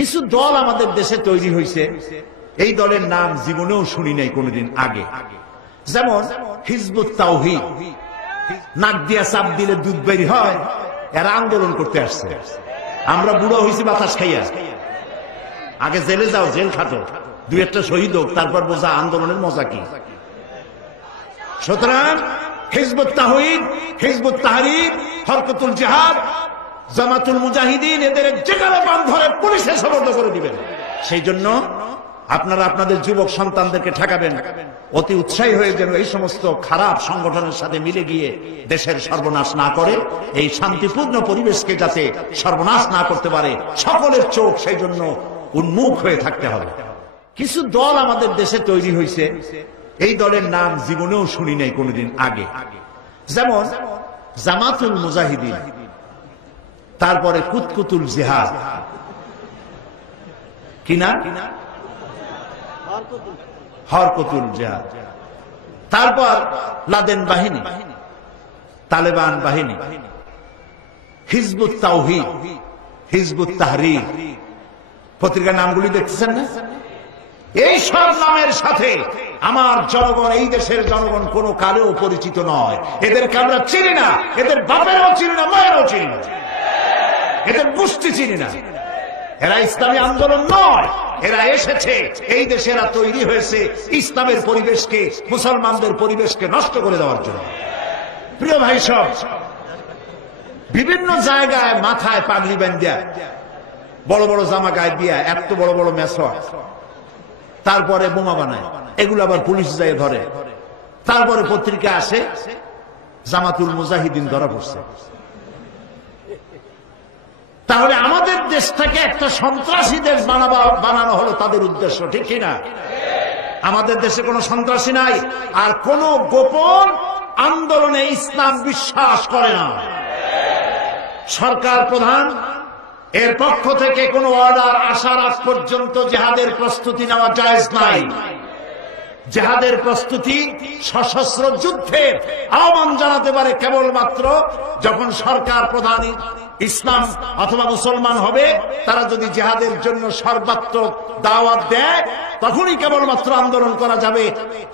কিছু দল আমাদের দেশে তৈরি হয়েছে, এই দলের নাম জীবনেও শুনি নাই কোনোদিন আগে। যেমন হিজবুত তাওহীদ, নাক দিয়া চাপ দিলে দুধ বের হয়, এরা আন্দোলন করতে আসছে। আমরা বুড়ো হয়েছি বাতাস খাইয়া, আগে জেলে যাও, জেল খাটো, দুই একটা শহীদ হোক, তারপর বোঝা আন্দোলনের মজা কি। সুতরাং হিজবুত তাওহীদ, হিজবুত তাহরীর, হরকতুল জিহাদ, জামাতুল মুজাহিদিন, এদের যেখানে বান ধরে পুলিশে সোপর্দ করে দিবেন। সেই জন্য আপনারা আপনাদের যুবক সন্তানদেরকে ঠেকাবেন, অতি উৎসাহী হয়ে যেন এই সমস্ত খারাপ সংগঠনের সাথে মিলে গিয়ে দেশের সর্বনাশ না করে, এই শান্তিপূর্ণ পরিবেশকে যাতে সর্বনাশ না করতে পারে, সকলের চোখ সেই জন্য উন্মুখ হয়ে থাকতে হবে। কিছু দল আমাদের দেশে তৈরি হয়েছে, এই দলের নাম জীবনেও শুনি নাই কোনোদিন আগে। যেমন জামাতুল মুজাহিদিন, তারপরে কুতকুতুল জিহাদ, কিনা হরকতুল জিহাদ, তারপর লাদেন বাহিনী, তালেবান বাহিনী, হিজবুত তাওহীদ, হিজবুত তাহরীর, পত্রিকার নামগুলি দেখতেছেন না? এই সব নামের সাথে আমার জনগণ, এই দেশের জনগণ কোন কালেও পরিচিত নয়। এদেরকে আমরা চিনি না, এদের বাপেরও চিনি না, মায়েরও চিনি না, এদের গোষ্ঠী চিনি না। এরা ইসলামী আন্দোলন নয়, এরা এসেছে এই দেশে, এরা তৈরি হয়েছে ইসলামের পরিবেশকে, মুসলমানদের পরিবেশকে নষ্ট করে দেওয়ার জন্য। প্রিয় ভাই সব, বিভিন্ন জায়গায় মাথায় পাগড়ি বাঁধিয়া, বড় বড় জামা গায়ে দিয়া, এত বড় বড় মেসওয়াক, তারপরে বোমা বানায়, এগুলো আবার পুলিশ যায় ধরে। তারপরে পত্রিকা আসে জামাতুল মুজাহিদিন ধরা পড়ছে। তাহলে আমাদের দেশটাকে একটা সন্ত্রাসী দেশ বানানো হলো তাদের উদ্দেশ্য, ঠিক কিনা? আমাদের দেশে কোনো সন্ত্রাসী নাই, আর কোন গোপন আন্দোলনে ইসলাম বিশ্বাস করে না। সরকার প্রধান এর পক্ষ থেকে কোনো অর্ডার আসার আগ পর্যন্ত জিহাদের প্রস্তুতি নেওয়া জায়েজ নাই। জিহাদের প্রস্তুতি সশস্ত্র যুদ্ধের আহ্বান জানাতে পারে কেবলমাত্র যখন সরকার প্রধান ইসলাম অথবা মুসলমান হবে, তারা যদি জিহাদের জন্য সর্বাত্মক দাওয়াত দেয়, তখনই কেবলমাত্র আন্দোলন করা যাবে,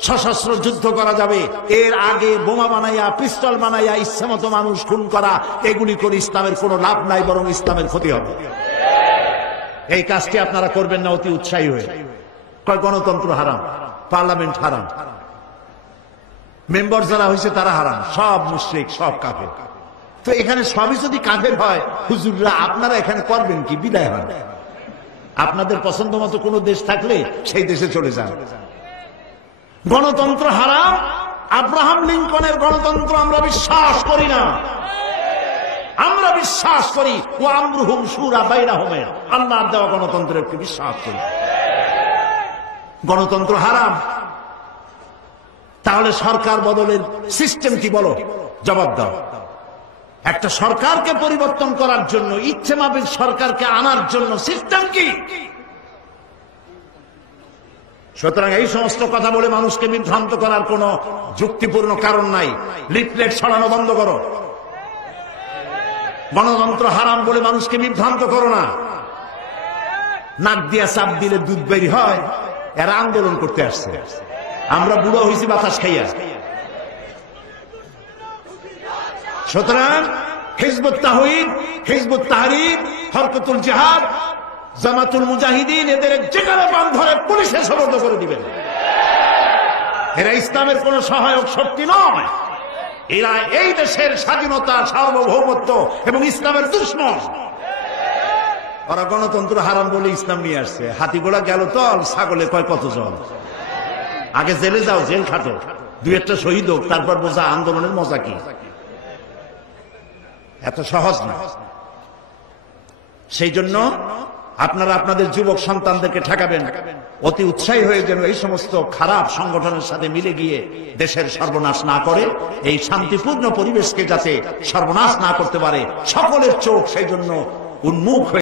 সশস্ত্র যুদ্ধ করা যাবে। এর আগে বোমা বানাইয়া, পিস্তল বানাইয়া ইচ্ছামতো মানুষ খুন করা, এগুলি করে ইসলামের কোনো লাভ নাই, বরং ইসলামের ক্ষতি হবে। এই কাজটি আপনারা করবেন না অতি উৎসাহী হয়ে। কয় গণতন্ত্র হারাম, পার্লামেন্ট হারাম, মেম্বার যারা হয়েছে তারা হারাম, সব মুশরিক, সব কাফের। তো এখানে সবই যদি কাফের হয়, হুজুররা আপনারা এখানে করবেন কি? বিদায় হন। আপনাদের পছন্দ মতো কোন দেশ থাকলে সেই দেশে চলে যান। গণতন্ত্র হারাম, আব্রাহাম লিঙ্কনের গণতন্ত্র আমরা বিশ্বাস করি না। আমরা বিশ্বাস করি ওয়া আমরুহুম শুরা বাইনাহুম, আল্লাহর দেওয়া গণতন্ত্রের বিশ্বাস করি। গণতন্ত্র হারাম, তাহলে সরকার বদলের সিস্টেম কি বলো? জবাব দাও। একটা সরকারকে পরিবর্তন করার জন্য, ইচ্ছে মাফিক সরকারকে আনার জন্য সিস্টেম কি? সুতরাং এই সমস্ত কথা বলে মানুষকে বিভ্রান্ত করার কোন যুক্তিপূর্ণ কারণ নাই। লিফলেট ছড়ানো বন্ধ করো। গণতন্ত্র হারাম বলে মানুষকে বিভ্রান্ত করো না। নাক দিয়া চাপ দিলে দুধ বের হয়, এরা আন্দোলন করতে আসছে। আমরা বুড়ো হয়েছি বাতাস খাইয়া। সুতরাং হিজবুত তাওহীদ, হিজবুত তাহরীর, হরকতুল জিহাদ, জামাতুল মুজাহিদিন, এদের যেখানে বান ধরে পুলিশে সোপর্দ করে দিবেন। এরা ইসলামের কোন সহায়ক শক্তি নয়, এরা এই দেশের স্বাধীনতা, সার্বভৌমত্ব এবং ইসলামের দুশমন। ওরা গণতন্ত্র হারাম বলে ইসলাম নিয়ে আসছে। হাতি ঘোড়া গেল তল, ছাগলে কয় কত জল। আগে জেলে যাও, জেল খাটো, দুই একটা শহীদ হোক, তারপর বোঝা আন্দোলনের মজা কি। এত সহজ না। সেই জন্য আপনারা আপনাদের যুবক সন্তানদেরকে ঠেকাবেন, অতি উৎসাহী হয়ে যেন এই সমস্ত খারাপ সংগঠনের সাথে মিলে গিয়ে দেশের সর্বনাশ না করে, এই শান্তিপূর্ণ পরিবেশকে যাতে সর্বনাশ না করতে পারে, সকলের চোখ সেই জন্য উন্মুখ হয়ে